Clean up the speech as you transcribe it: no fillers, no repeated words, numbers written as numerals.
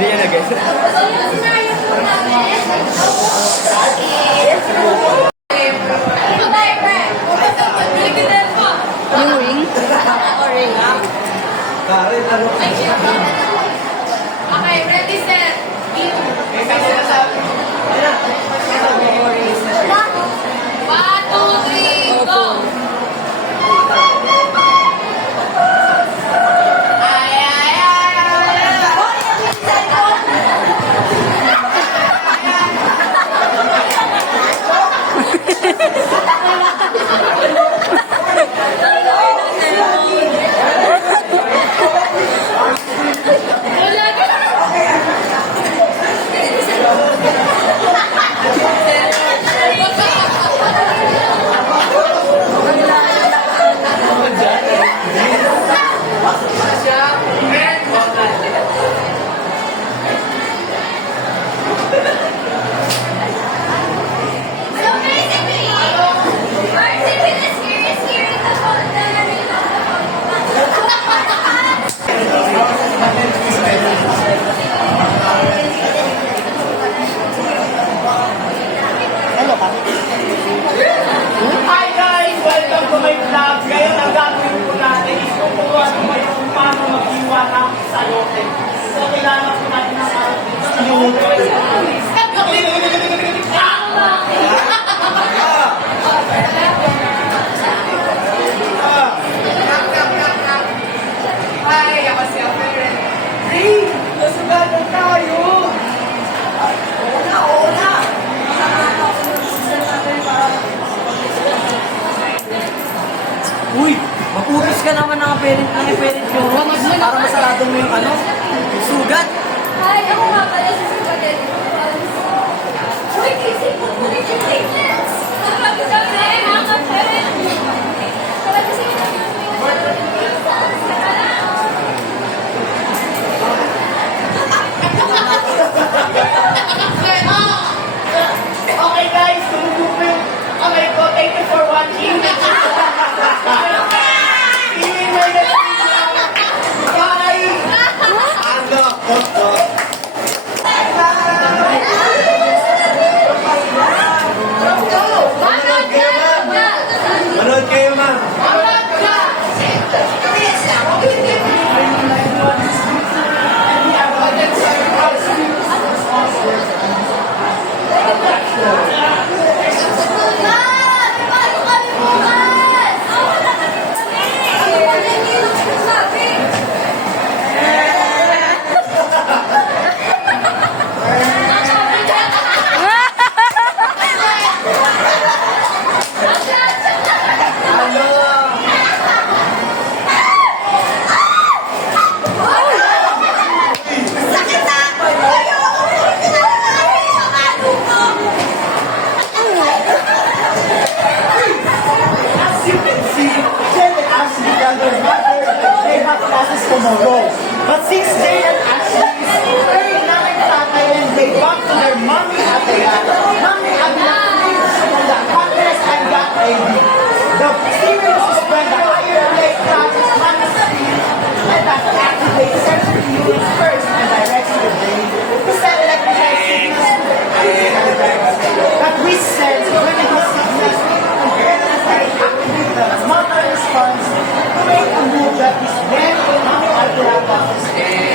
Hindi niya nag-guess. Yung ring? Ring. Karin, ano? Okay, ready, set. One, two, three, go! Ay, ay, ay, ay. So basically, our activity is here in the Hi guys! Welcome to my vlog. Ngayon ang gagawin po natin is tuturuan ko kayo kung paano mag-iwa ng salote. So kailangan po natin ng salote. Hi, ako si Alfred. Hey! Nasugatan tayo! Oo na! Uy! Maputis ka naman ng parent nyo. Para masarado mo yung ano? Sugat! Hi, ako nga pala si Spaghetti. Uy, kasi po po rin yung tickets. Kapag sabi na eh, mga kapatid. Kapag kasi Okay guys, tumutok po yung kamay ko. Thank you for watching. See you in my next video. Bye! Ano? Manood kayo, ma'am. As you can see, Jen and Ashley and their mother, they have classes tomorrow. But since Jen and Ashley is very tatay and they back to their mommy Ataya, mommy Ataya on the contest and got ID. The students is when the higher rate classes honesty and that activate sensory units first and directs the brain to set electrical signals that we sense when it is signals activate the motor response to make a move that is when mommy Ataya causes